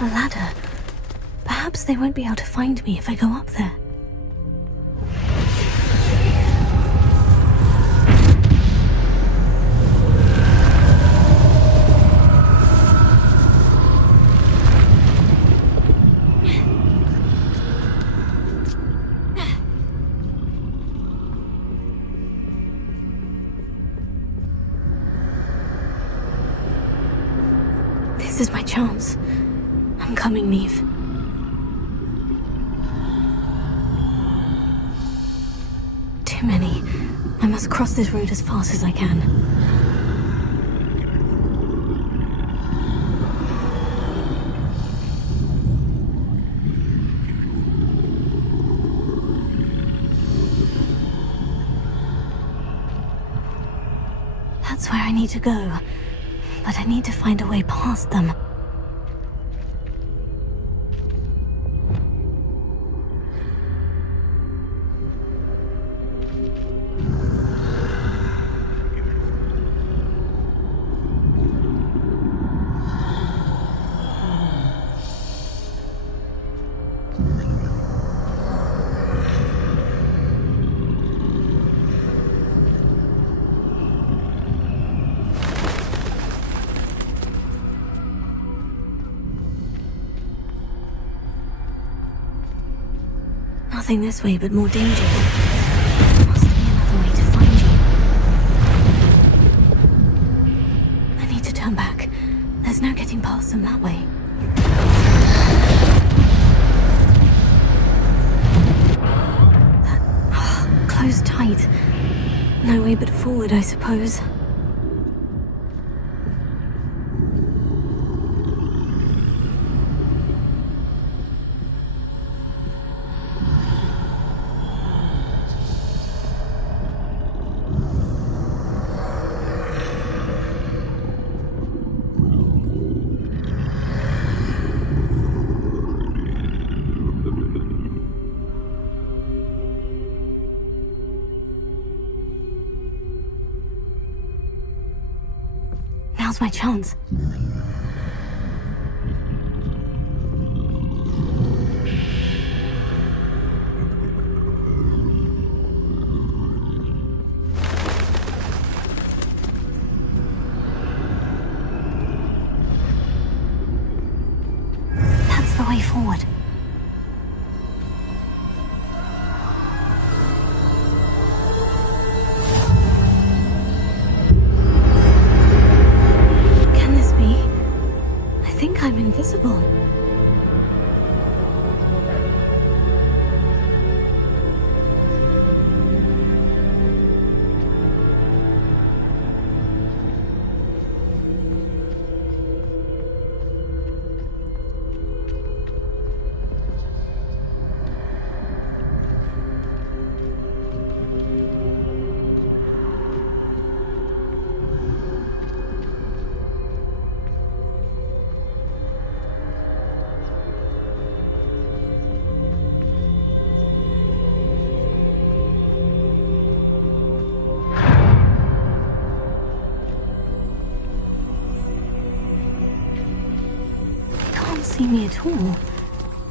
A ladder. Perhaps they won't be able to find me if I go up there. This is my chance. I'm coming, Niamh. Too many. I must cross this road as fast as I can. That's where I need to go. But I need to find a way past them. Nothing this way, but more danger. There must be another way to find you. I need to turn back. There's no getting past them that way. That closed tight. No way but forward, I suppose. Now's my chance. forward. Can this be? I think I'm invisible. See me at all.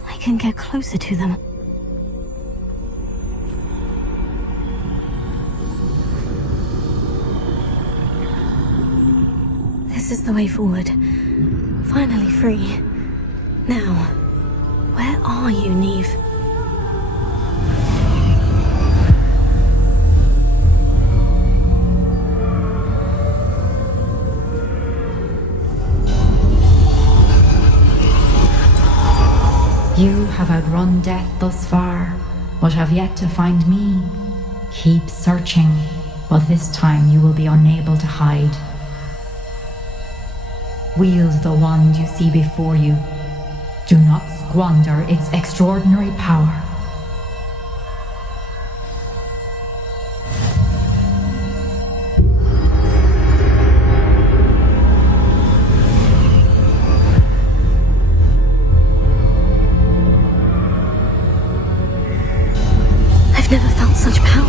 I can get closer to them. This is the way forward. Finally free. Now, where are you, Neve? You have outrun death thus far, but have yet to find me. Keep searching, but this time you will be unable to hide. Wield the wand you see before you. Do not squander its extraordinary power. I've never felt such power.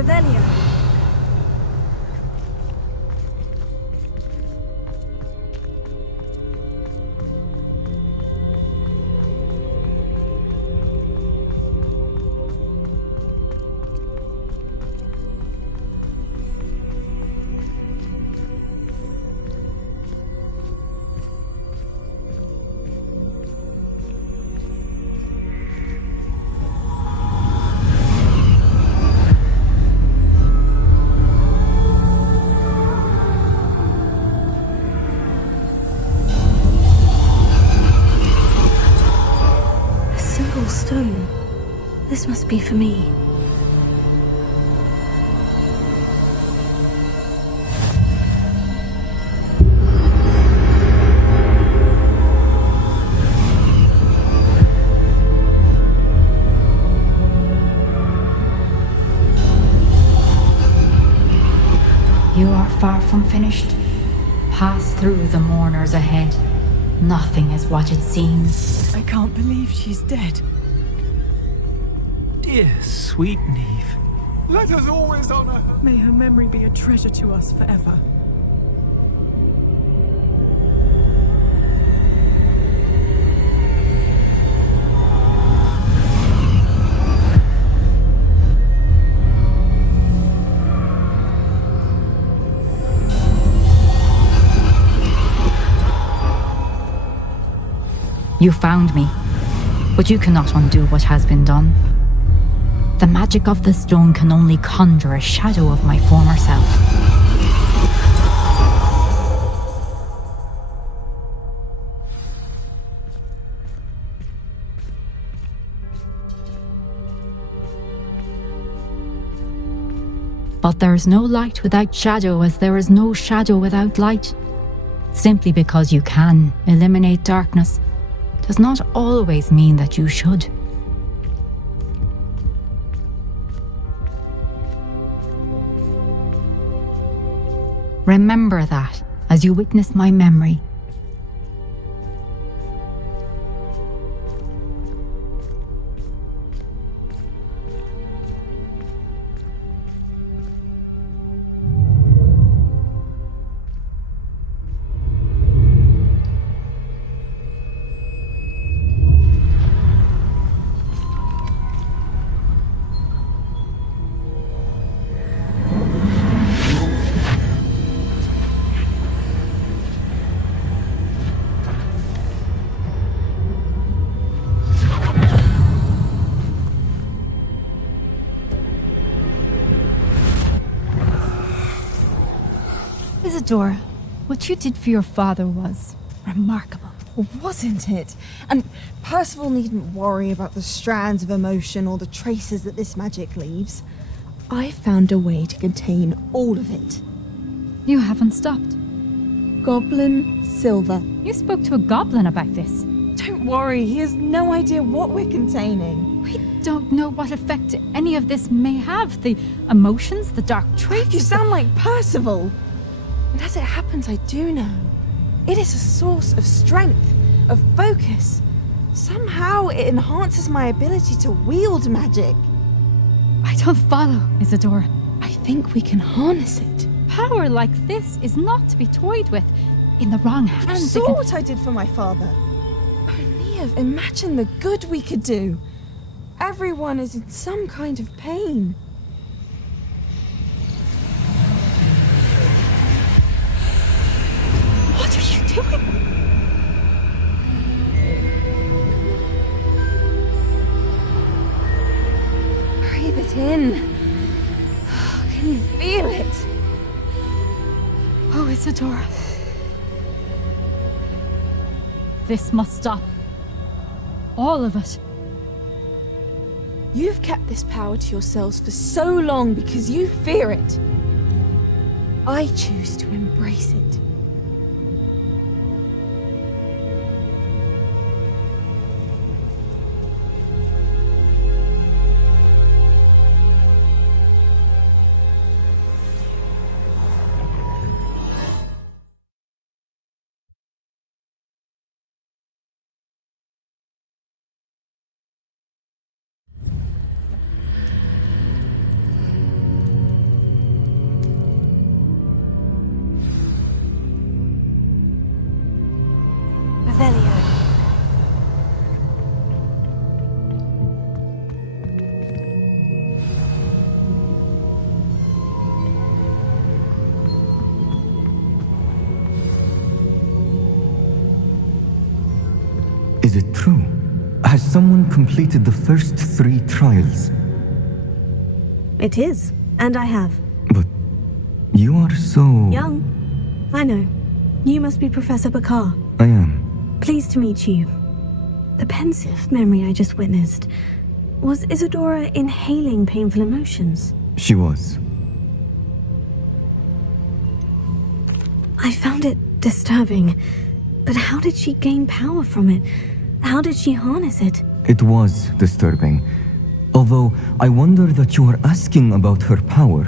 Revelio. Stone. This must be for me. You are far from finished. Pass through the mourners ahead. Nothing is what it seems. I can't believe she's dead. Dear sweet Neve. Let us always honor her. May her memory be a treasure to us forever. You found me, but you cannot undo what has been done. The magic of the stone can only conjure a shadow of my former self. But there is no light without shadow, as there is no shadow without light. Simply because you can eliminate darkness does not always mean that you should. Remember that as you witness my memory. Isadora, what you did for your father was remarkable. Wasn't it? And Percival needn't worry about the strands of emotion or the traces that this magic leaves. I found a way to contain all of it. You haven't stopped. Goblin Silver. You spoke to a goblin about this. Don't worry, he has no idea what we're containing. We don't know what effect any of this may have. The emotions, the dark traits. You sound like Percival. And as it happens, I do know. It is a source of strength, of focus. Somehow it enhances my ability to wield magic. I don't follow, Isadora. I think we can harness it. Power like this is not to be toyed with. In the wrong hands. You saw what I did for my father. Oh, Niamh, imagine the good we could do. Everyone is in some kind of pain. What are you doing? Breathe it in. Can you feel it? Oh, Isadora. This must stop. All of it. You've kept this power to yourselves for so long because you fear it. I choose to embrace it. Is it true? Has someone completed the first 3 trials? It is, and I have. But you are so... Young. I know. You must be Professor Bакар. I am. Pleased to meet you. The pensive memory I just witnessed. Was Isadora inhaling painful emotions? She was. I found it disturbing. But how did she gain power from it? How did she harness it? It was disturbing. Although I wonder that you are asking about her power.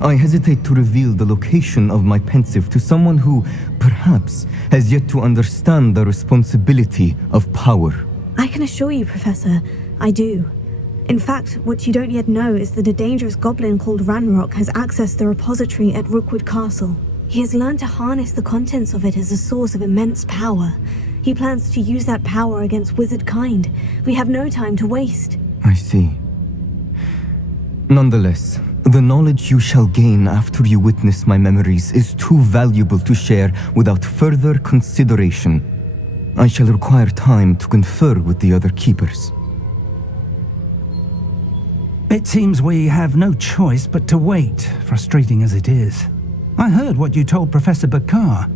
I hesitate to reveal the location of my pensive to someone who, perhaps, has yet to understand the responsibility of power. I can assure you, Professor, I do. In fact, what you don't yet know is that a dangerous goblin called Ranrock has accessed the repository at Rookwood Castle. He has learned to harness the contents of it as a source of immense power. He plans to use that power against wizard kind. We have no time to waste. I see. Nonetheless, the knowledge you shall gain after you witness my memories is too valuable to share without further consideration. I shall require time to confer with the other keepers. It seems we have no choice but to wait, frustrating as it is. I heard what you told Professor Bакар.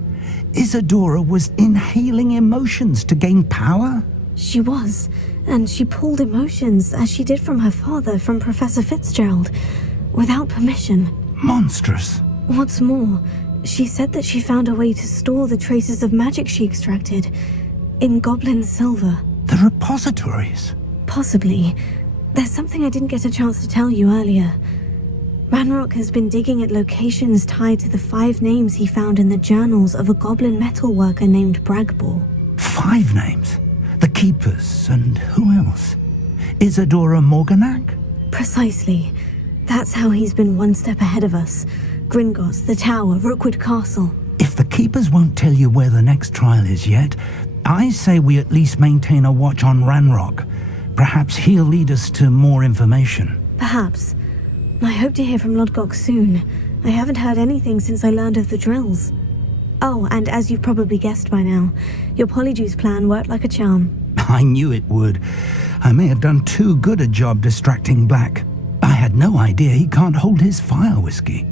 Isadora was inhaling emotions to gain power? She was, and she pulled emotions, as she did from her father, from Professor Fitzgerald, without permission. Monstrous. What's more, she said that she found a way to store the traces of magic she extracted in goblin silver. The repositories? Possibly. There's something I didn't get a chance to tell you earlier. Ranrock has been digging at locations tied to the 5 names he found in the journals of a goblin metalworker named Bragball. 5 names? The Keepers, and who else? Isadora Morganac? Precisely. That's how he's been one step ahead of us. Gringotts, the Tower, Rookwood Castle. If the Keepers won't tell you where the next trial is yet, I say we at least maintain a watch on Ranrock. Perhaps he'll lead us to more information. Perhaps. I hope to hear from Lodgok soon. I haven't heard anything since I learned of the drills. Oh, and as you've probably guessed by now, your Polyjuice plan worked like a charm. I knew it would. I may have done too good a job distracting Black. I had no idea he can't hold his fire whiskey.